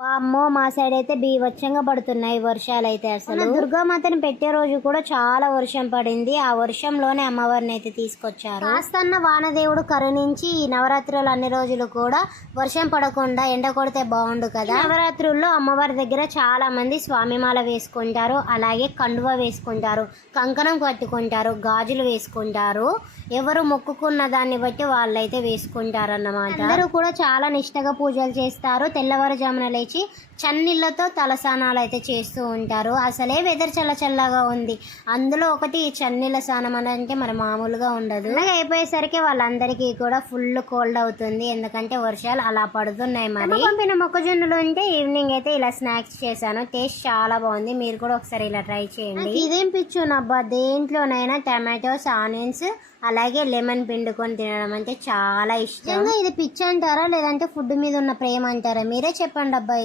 అమ్మో మా సైడ్ అయితే బీభత్సంగా పడుతున్నాయి వర్షాలు అయితే. అసలు దుర్గామాతని పెట్టే రోజు కూడా చాలా వర్షం పడింది. ఆ వర్షంలోనే అమ్మవారిని అయితే తీసుకొచ్చారు. కాస్తన్న వానదేవుడు కరుణించి ఈ నవరాత్రులు అన్ని రోజులు కూడా వర్షం పడకుండా ఎండ కొడితే బాగుండు కదా. నవరాత్రుల్లో అమ్మవారి దగ్గర చాలా మంది స్వామిమాల వేసుకుంటారు, అలాగే కండువ వేసుకుంటారు, కంకణం కట్టుకుంటారు, గాజులు వేసుకుంటారు. ఎవరు మొక్కుకున్న దాన్ని బట్టి వాళ్ళైతే వేసుకుంటారు అన్నమాట. అందరూ కూడా చాలా నిష్టగా పూజలు చేస్తారు. తెల్లవారుజామున లేచి చన్నీళ్లతో తలస్నానాలు అయితే చేస్తూ ఉంటారు. అసలే వెదర్ చల్ల చల్లగా ఉంది, అందులో ఒకటి చన్నీళ్ళ స్నానం అంటే మరి మామూలుగా ఉండదు. అలాగే అయిపోయేసరికి వాళ్ళందరికీ కూడా ఫుల్ కోల్డ్ అవుతుంది, ఎందుకంటే వర్షాలు అలా పడుతున్నాయి. మరి పంపిన మొక్కజొన్నలు ఉంటే ఈవినింగ్ అయితే ఇలా స్నాక్స్ చేశాను. టేస్ట్ చాలా బాగుంది, మీరు కూడా ఒకసారి ఇలా ట్రై చేయండి. ఇదేం పిచ్చునబ్బా, దేంట్లోనైనా టమాటోస్, ఆనియన్స్ అలాగే లెమన్ పిండుకొని తినడం అంటే చాలా ఇష్టం. ఇది పిచ్చి అంటారా లేదంటే ఫుడ్ మీద ఉన్న ప్రేమ అంటారా? మీరే చెప్పండి అబ్బా.